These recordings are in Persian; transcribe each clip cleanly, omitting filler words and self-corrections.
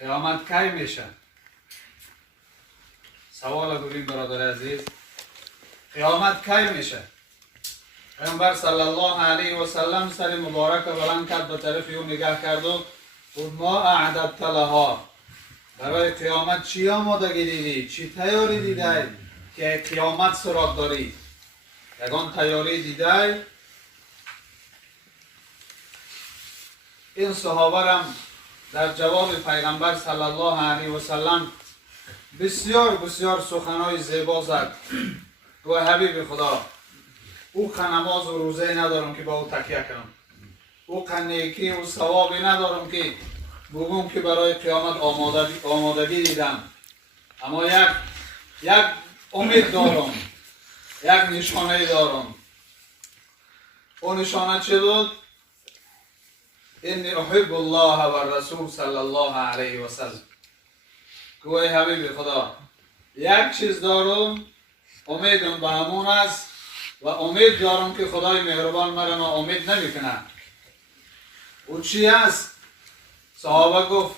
قیامت کی میشه؟ سوال گوییم برادر عزیز، قیامت کی میشه؟ پیامبر صلی الله علیه و سلم سر مبارک و بلند کرد به طرف او نگاه کرد و ما اعددت لها، برای قیامت چی آمادگی دیدی؟ چی تیاری دیدی که قیامت سراغ داری؟ یگان تیاری دیدی؟ این صحابه هم در جواب پیغمبر صلی الله علیه و سلم بسیار بسیار سخنهای زیبا زد. گوی حبیب خدا، او نماز و روزه ندارم که با او تکیه کنم، او نیکی و ثوابی ندارم که بگم که برای قیامت آمادگی دیدم، اما یک امید دارم، یک نشانه دارم. او نشانه چه بود؟ انی احب الله و رسول صلی الله علیه و سلم. گوی حبیب خدا، یک چیز دارم، امیدم به همون است و امید دارم که خدای مهربان مرا امید نمیکنه. او چی است؟ صحابه گفت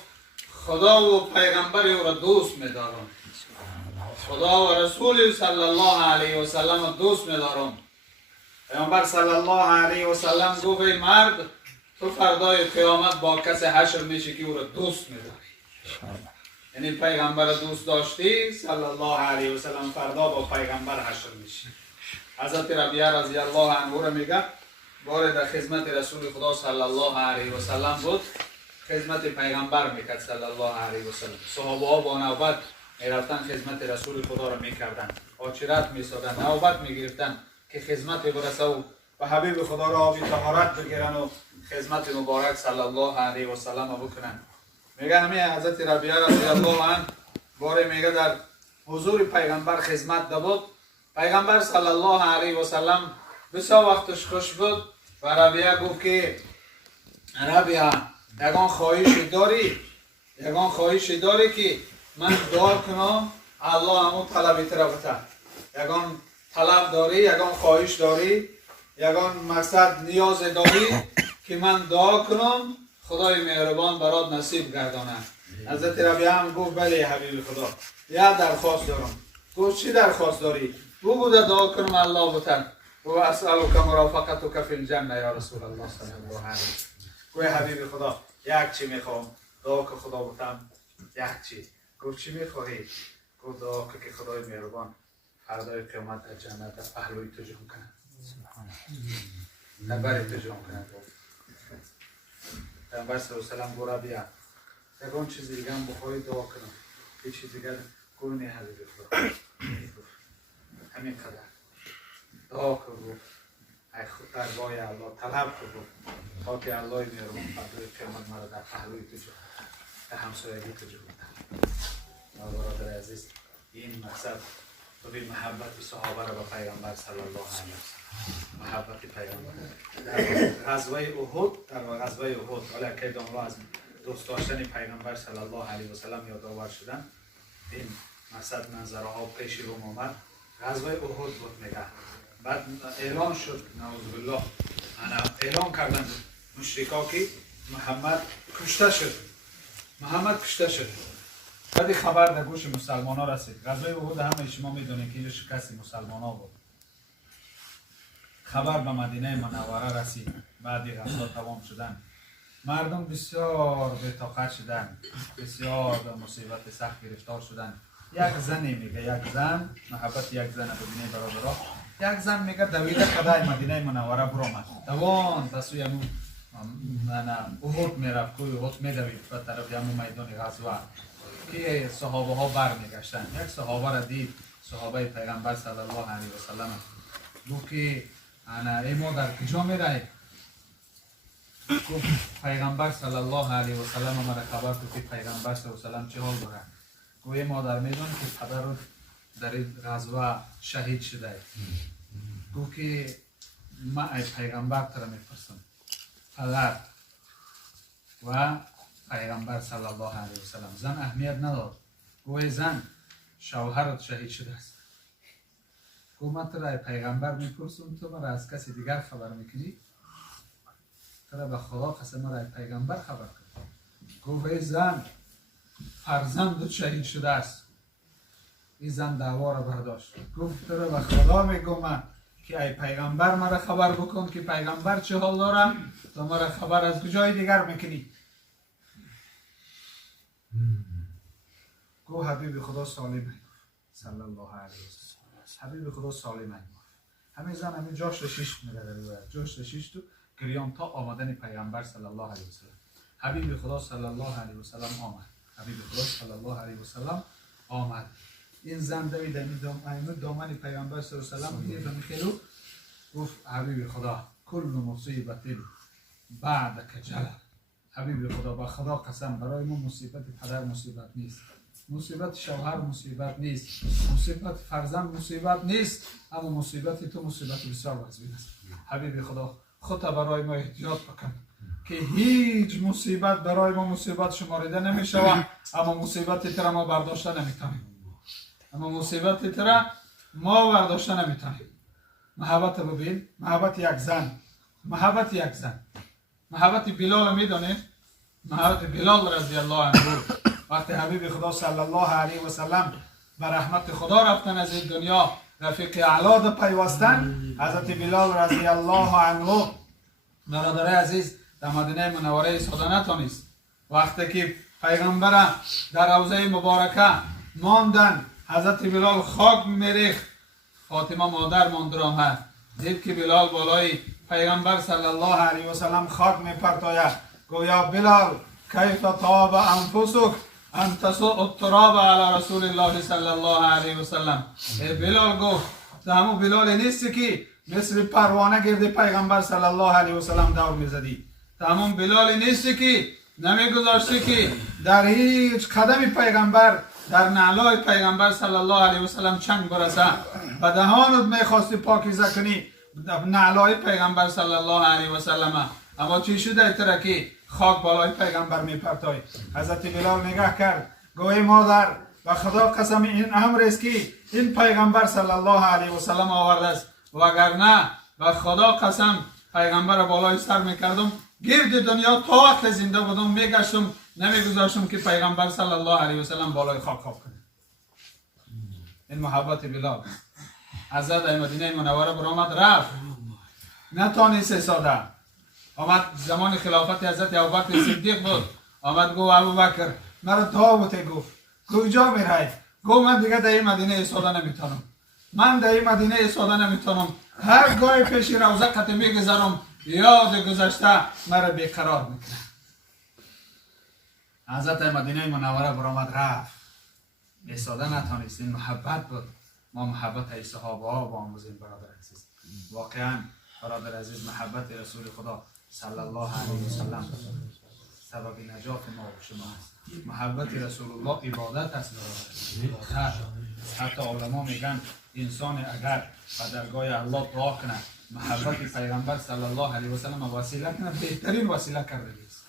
خدا و پیغمبر او را دوست می‌دارم، خدا و رسول صلی الله علیه و سلم دوست می‌دارم. پیغمبر صلی الله علیه و سلم گفت ای مرد، تو فردای قیامت با کسی حشر میشی که او را دوست می‌داری. یعنی پیغمبر دوست داشتی صلی الله علیه و سلم، فردا با پیغمبر حشر میشی. حضرت ربیعه رضی الله عنه را میگه بار در خدمت رسول خدا صلی الله علیه و سلم بود، خدمت پیغمبر میکرد صلی الله علیه و سلم. صحابه ها با نوبت میرفتن خدمت رسول خدا را میکردن، آچرت میسادن، نوبت میگرفتن که خدمت برسه و حبیب خدا را آبی طهارت بگیرن و خدمت مبارک صلی الله علیه و سلم بکنن. میگه همین حضرت ربیعه رضی الله عنه باره میگه در حضور پیغمبر خدمت بود. پیغمبر صلی الله علیه و سلم بسیار وقتش خوش بود و ربیعه گفت که ربیعه یگان خواهشی داری که من دعا کنم الله همون طلبی تر بده. یگان طلب داری، یگان خواهش داری، یگان مقصد نیاز داری که من دعا کنم خدای مهربان برات نصیب گردانه. حضرت ربیعه هم گفت بله حبیب خدا، یک درخواست دارم. گفت چی درخواست داری؟ بگو دعا کنم الله بتن. و اسألک مرافقتک فی الجنه یا رسول الله صلی الله علیه و سلم. گوی حبیب خدا یک چی میخوام، دعا که خدا بتم یک چی. گفت چی میخواهی؟ گفت دعا که خدای مهربان فردای قیامت در جنت در پهلوی تو جمع کنه، در بر تو جمع کنه. پیامبر صلی الله علیه و سلم گفت ربیعه یگان چیز دیگه هم بخواهی دعا کنم، هیچ چیز دیگه گفت نه حبیب خدا، همین قدر دعا که گفت ای خود درگاه الله طلب که گفت تا که الله مهربان فردای قیامت مرا در پهلوی تو جمع، در همسایگی تو جمع کنه. برادر عزیز، این مقصد ببین محبت صحابه را به پیغمبر صلی الله علیه و سلم، محبت پیغمبر در غزوه احد حالا که داملا از دوست داشتن پیغمبر صلی الله علیه و سلم یادآور شدن، این مقصد منظره ها پیش رو آمد. غزوه احد بود میگه، بعد اعلان شد نعوذ بالله، اعلان کردن مشرکا که محمد کشته شد. بعد خبر در گوش مسلمان ها رسید. غزوه احد همه شما میدونید که اینجا شکست مسلمان ها بود. خبر به مدینه منوره رسید. بعد غزوه تمام شدن مردم بسیار بی‌طاقت شدن، بسیار به مصیبت سخت گرفتار شدن. یک زنی میگه، یک زن، محبت یک زن ببینید برادرها، یک زن میگه دویده کدای مدینه منوره برآمد، دوان تسوی همون احد میرفت، کوی احد میدوید به طرف همون میدان غزوه که صحابه ها برمیگشتن. یک صحابه را دید، صحابه پیغمبر صلی الله علیه و سلم، گفت که ای مادر کجا میرهی؟ گفت پیغمبر صلی الله علیه و سلم مرا خبر داد که پیغمبر صلی الله علیه و سلم چه حال داره. گفت ای مادر میدونی که پدر رو در این غزوه شهید شده. گفت که من ای پیغمبر تر میپرسم، پدر و پیغمبر صلی الله علیه و سلم، زن اهمیت نداد. گوی زن شوهرت شهید شده است. گفت من تو پیغمبر میپرسم، تو مرا از کسی دیگر خبر میکنی؟ تو به خدا قسم مرا پیغمبر خبر کن. گفت ای زن فرزند شهید شده است. این زن دعوا را برداشت، گفت تو را به خدا میگم من که ای پیغمبر مرا خبر بکن که پیغمبر چه حال داره، تو مرا خبر از جای دیگر میکنی. گو حبیب خدا سالم صلی الله علیه وسلم، حبیب خدا سالم. همین زن همین جاش شیش میگه در روایت، جاش شیش تو گریان تا آمدن پیغمبر صلی الله علیه وسلم. حبیب خدا صلی الله علیه وسلم آمد، حبیب خدا صلی الله علیه وسلم آمد. این زن دوید دامن پیغمبر صلی الله علیه وسلم دید و میخیلو گفت حبیب خدا کل مصیبت بعد که جلل. حبیب خدا با خدا قسم برای ما مصیبت پدر مصیبت نیست، مصیبت شوهر مصیبت نیست، مصیبت فرزند مصیبت نیست، اما مصیبت تو مصیبت بسیار وزبین است. حبیب خدا خودت برای ما احتیاط بکن که هیچ مصیبت برای ما مصیبت شماریده نمی شود، اما مصیبت تر ما برداشته نمیتونیم، اما مصیبت تر ما برداشته نمیتونیم. محبت ببین، محبت یک زن، محبت یک زن، محبت بلال میدونید؟ محبت بلال رضی الله عنه وقتی حبیب خدا صلی الله علیه و سلم به رحمت خدا رفتن از این دنیا، رفیق اعلی پیوستن، حضرت بلال رضی الله عنه برادر عزیز در مدینه منوره ایستاده نتونست. وقتی که پیغمبر در روضه مبارکه ماندن، حضرت بلال خاک میریخت، فاطمه مادر ماند را آمد، دید که بلال بالای پیغمبر صلی الله علیه و سلم خاک میپرتاید. گویا بلال کیف طاب انفسک ان تسوء التراب علی رسول الله صلی الله علیه و سلم. بلال گفت تو همون بلال نیستی که مثل پروانه گرد پیغمبر صلی الله علیه و سلم دور میزدی، تو همون بلال نیستی که نمیگذاشتی که در هیچ قدم پیغمبر، در نعلای پیغمبر صلی الله علیه و سلم چنگ برسه، به دهانت میخواستی پاکیزه کنی نعلای پیغمبر صلی الله علیه و سلم، اما چی شده ایتره که خاک بالای پیغمبر میپرتای. حضرت بلال نگاه کرد، گوی مادر و خدا قسم این امر است که این پیغمبر صلی الله علیه و سلم آورده است، وگرنه و خدا قسم پیغمبر بالای سر میکردم، گرد دنیا تا وقت زنده بودم میگشتم، نمیگذاشتم که پیغمبر صلی الله علیه و سلم بالای خاک خواب کنه. این محبت بلال. حضرت مدینه منوره برآمد رفت، نتانست ساده آمد. زمان خلافت حضرت ابوبکر صدیق بود، آمد گو ابوبکر مرا دعوت گفت کجا میرای؟ گو من دیگه در این مدینه ایستاده نمیتونم، من در این مدینه ایستاده نمیتونم، هر گاهی پیش روزه قط میگذرم یاد گذشته مرا بیقرار میکنه. حضرت مدینه منوره برآمد رفت، ایستاده نتانست. این محبت بود. ما محبت ای صحابه ها با آموزیم برادر عزیز. واقعا برادر عزیز محبت رسول خدا صلی الله علیه و سلم سبب نجات ما و شما است. محبت رسول الله عبادت است. حتی علما میگن انسان اگر به درگاه الله دعا کنه محبت پیغمبر صلی الله علیه و سلم وسیله کنه، بهترین وسیله کرده است،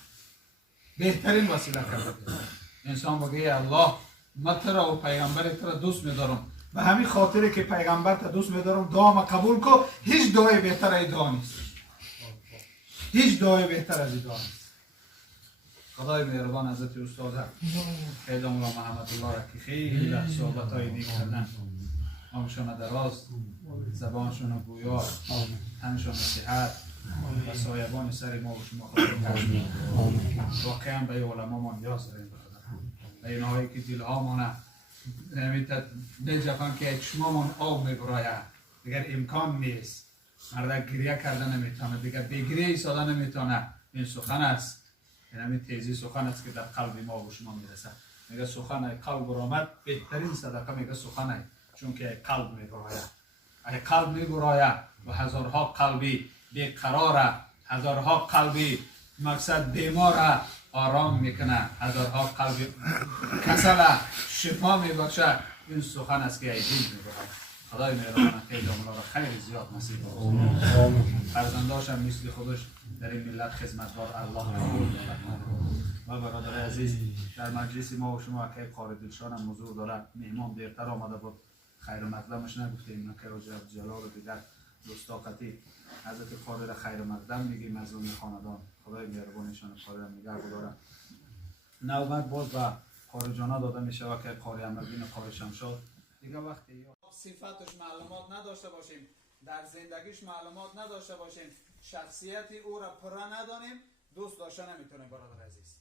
بهترین وسیله کرده است. انسان بگه الله من ترا و پیغمبر ترا دوست میدارم، به همین خاطره که پیغمبر تا دوست میدارم دعا قبول کو. هیچ دعای بهتر از دعا نیست، هیچ دعای بهتر از دعا نیست. خدای مهربان حضرت استاد خیلی مولا محمد الله را که خیلی صحبت های نیک کردن، عمرشان دراز، زبانشان گویا، تنشان صحت و سایبان سر ما و شما خدا کنید. واقعا به علما ما نیاز داریم به اینهایی که دلهامانه نمیجفن که چشمامان آب میبراید، دیگر امکان نیست، مرد گریه کرده نمیتونه، دیگر بگریه ایستاده نمیتونه. این سخن است، این تیزی سخن است که در قلب ما و شما میرسه. میگه سخن ای قلب برآمد بهترین صدقه، میگه سخن ای چون که ای قلب میبراید، ای قلب میبراید و هزارها قلبی بیقراره، هزارها قلبی مقصد بیماره آرام میکنه، هزارها قلبی کسل شفا میبخشه. این سخن است که ای دین میبراید. خدای مهربان خیلی اونا را خیر زیاد نصیب کنه. فرزنداش هم مثل خودش در این ملت خدمتگار الله قبول و برادر عزیز در مجلس ما و شما که قاری دلشان هم حضور داره. مهمان دیرتر آمده بود، خیر مقدمش نگفتیم، نکر و جلال و دیگر دوستاقتی حضرت قاری را خیر مقدم میگیم از اون خاندان. خدای مهربانشان قاری را نگه بداره. نوبت باز با قاری جانا داده میشه و که قاری امربین قاری شمشاد دیگه وقتی صفتش معلومات نداشته باشیم، در زندگیش معلومات نداشته باشیم، شخصیتی او را پره ندانیم، دوست داشته نمیتونه برادر عزیز.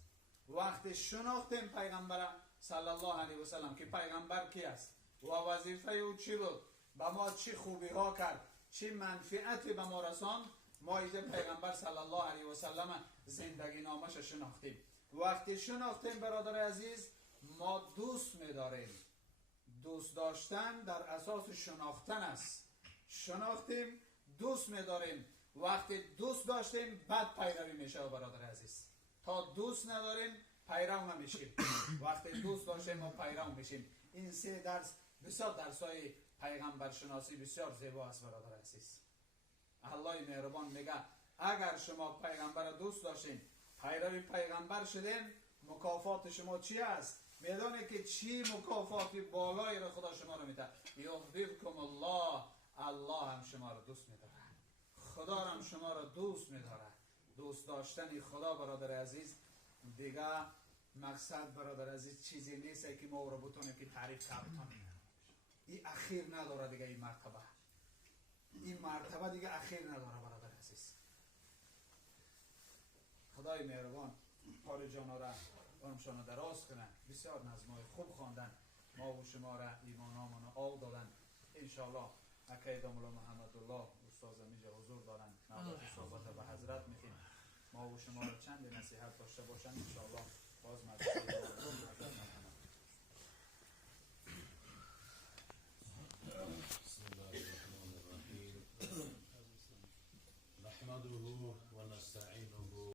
وقتی شناختیم پیغمبر صلی الله علیه و سلم که پیغمبر کی است و وظیفه او چی بود، به ما چی خوبی ها کرد، چی منفعتی به ما رساند، ما ایده پیغمبر صلی الله علیه و سلم زندگی نامش شناختیم. وقتی شناختیم برادر عزیز، ما دوست می‌داریم. دوست داشتن در اساس شناختن است. شناختیم دوست می‌داریم. وقتی دوست داشتیم بعد پیروی میشه برادر عزیز. تا دوست نداریم پیرو نمیشیم. وقتی دوست داشتیم ما پیرو میشیم. این سه درس بسیار درسای پیغمبر شناسی بسیار زیبا است برادر عزیز. الله مهربان میگه اگر شما پیغمبر دوست داشتین، پیروی پیغمبر شدین، مکافات شما چی است؟ میدونه که چی مکافاتی بالایی را خدا شما رو میده. یحببکم الله، الله هم شما رو دوست میداره، خدا هم شما رو دوست میداره. دوست داشتن خدا برادر عزیز دیگه مقصد برادر عزیز چیزی نیست که ما رو بتونیم که تعریف کنیم. این اخیر نداره دیگه. این مرتبه دیگه اخیر نداره برادر عزیز. خدای مهربان کار جانا را عمرشان دراز کنن. بسیار نظمای خوب خواندن، ما و شما را ایمانامون آو دادن. انشاءالله عقیده مولا محمد الله استاد اینجا حضور دارن، نوبت صحبت به حضرت میخیم. ما و شما را چند نصیحت داشته باشن انشاءالله باز مدرسه حضرت محمد. بسم الله الرحمن الرحيم نحمده ونستعينه